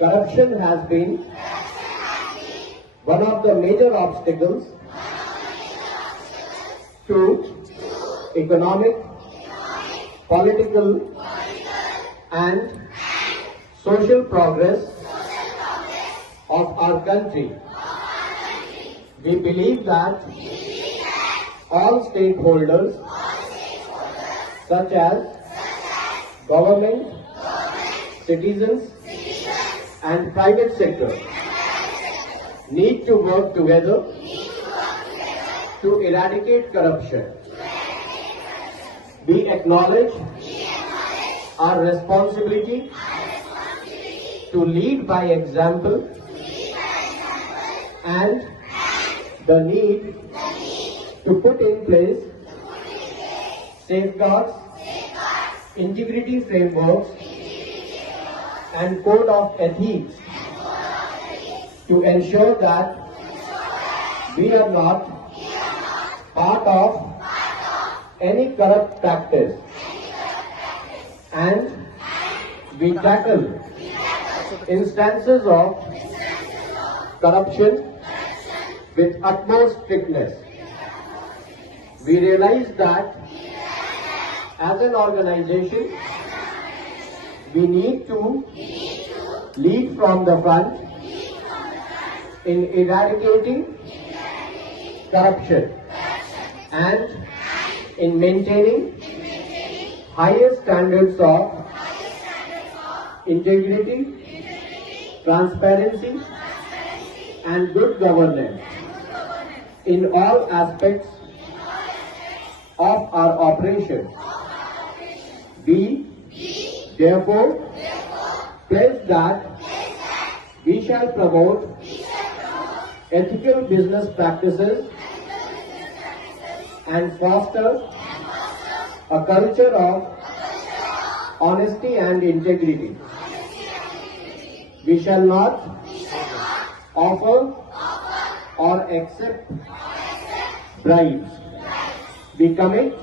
Corruption has been one of the major obstacles to economic, political, and social progress of our country. We believe that all stakeholders, such as government, citizens, and private sector, need to work together to eradicate corruption. We acknowledge our responsibility to lead by example and the need to put in place safeguards, integrity frameworks, and code of ethics to ensure that we are not part of any corrupt practice, and we tackle instances of corruption with utmost strictness. We realize that as an organization, we need to lead from the front in eradicating corruption and in maintaining highest standards of integrity, transparency, and good governance in all aspects of our operation. We therefore pledge that we shall promote ethical business practices and foster a culture of honesty and integrity. We shall not offer or accept bribes. We commit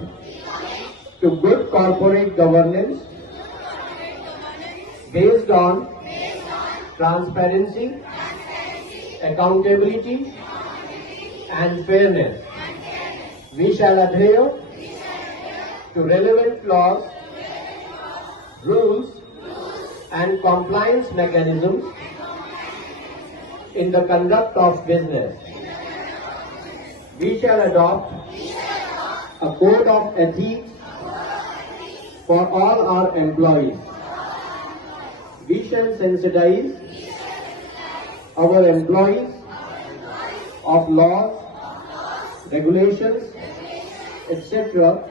to good corporate governance based on transparency, accountability, and fairness. We shall adhere to relevant laws, rules, and compliance mechanisms in the conduct of business. We shall adopt a code of ethics for all our employees. We shall sensitize our employees of laws, regulations, etc.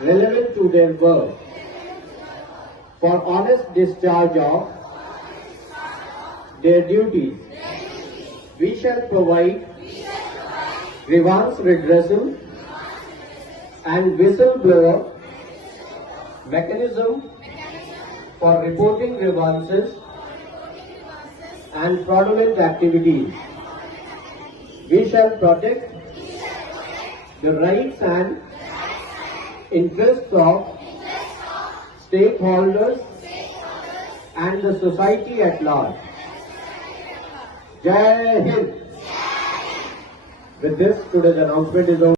relevant to their work for honest discharge of their duties. We shall provide grievance redressal and whistleblower mechanism for reporting grievances and fraudulent activities. We shall protect the rights and interests of stakeholders and the society at large. Jai Hind. With this, today's announcement is over.